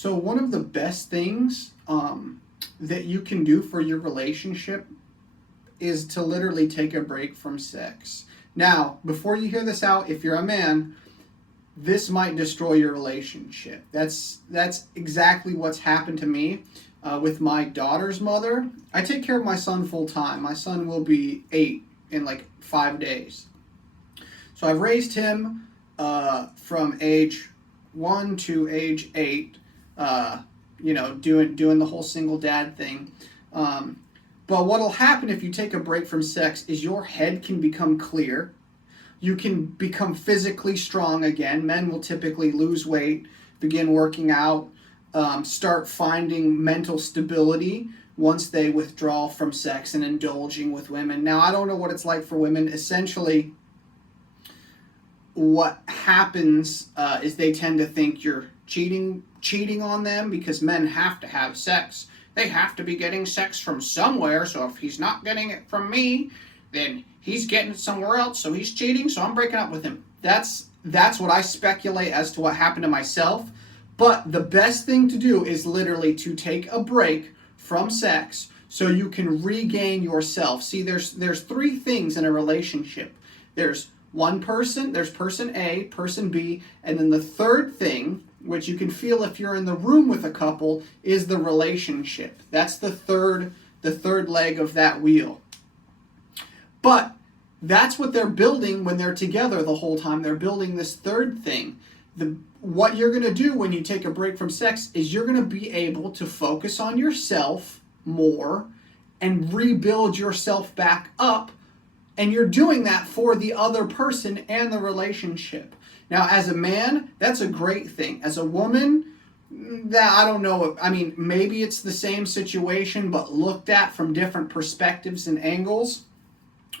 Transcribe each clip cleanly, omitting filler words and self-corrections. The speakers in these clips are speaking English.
So one of the best things that you can do for your relationship is to literally take a break from sex. Now, before you hear this out, if you're a man, this might destroy your relationship. That's exactly what's happened to me with my daughter's mother. I take care of my son full time. My son will be 8 in like 5 days. So I've raised him from age 1 to age 8. Doing the whole single dad thing. But what'll happen if you take a break from sex is your head can become clear. You can become physically strong again. Men will typically lose weight, begin working out, start finding mental stability once they withdraw from sex and indulging with women. Now, I don't know what it's like for women. Essentially, what happens is they tend to think you're cheating on them because men have to have sex. They have to be getting sex from somewhere, so if he's not getting it from me, then he's getting it somewhere else, so he's cheating, so I'm breaking up with him. That's what I speculate as to what happened to myself. But the best thing to do is literally to take a break from sex so you can regain yourself. See, there's 3 things in a relationship. There's one person, there's person A, person B, and then the third thing, which you can feel if you're in the room with a couple, is the relationship. That's the third leg of that wheel. But that's what they're building when they're together the whole time. They're building this third thing. What you're going to do when you take a break from sex is you're going to be able to focus on yourself more and rebuild yourself back up. And you're doing that for the other person and the relationship. Now, as a man, that's a great thing. As a woman, that I don't know. I mean, maybe it's the same situation, but looked at from different perspectives and angles.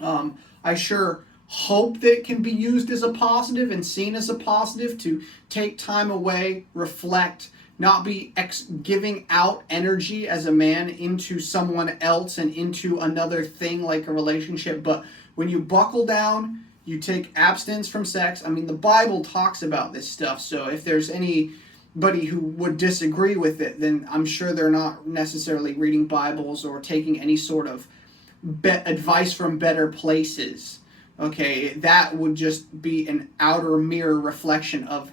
I sure hope that it can be used as a positive and seen as a positive to take time away, reflect, not be giving out energy as a man into someone else and into another thing like a relationship. But when you buckle down, you take abstinence from sex. I mean, the Bible talks about this stuff. So if there's anybody who would disagree with it, then I'm sure they're not necessarily reading Bibles or taking any sort of advice from better places. Okay, that would just be an outer mirror reflection of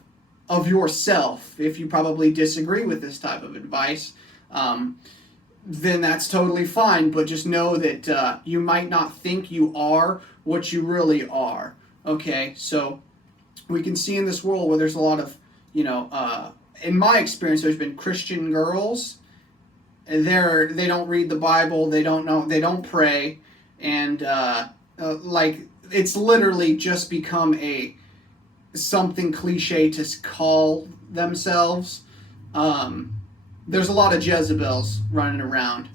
yourself. If you probably disagree with this type of advice, then that's totally fine. But just know that you might not think you are what you really are. Okay, so we can see in this world where there's a lot of, in my experience, there's been Christian girls. They don't read the Bible. They don't know. They don't pray, and it's literally just become something cliche to call themselves. There's a lot of Jezebels running around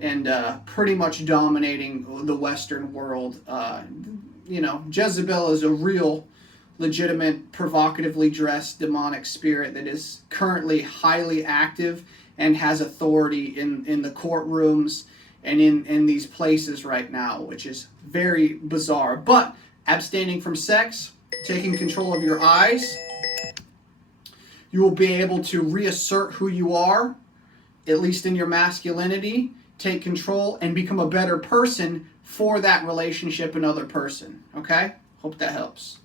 and pretty much dominating the Western world. Jezebel is a real, legitimate, provocatively dressed demonic spirit that is currently highly active and has authority in the courtrooms and in these places right now, which is very bizarre. But abstaining from sex, taking control of your eyes, you will be able to reassert who you are, at least in your masculinity, take control, and become a better person for that relationship and other person. Okay? Hope that helps.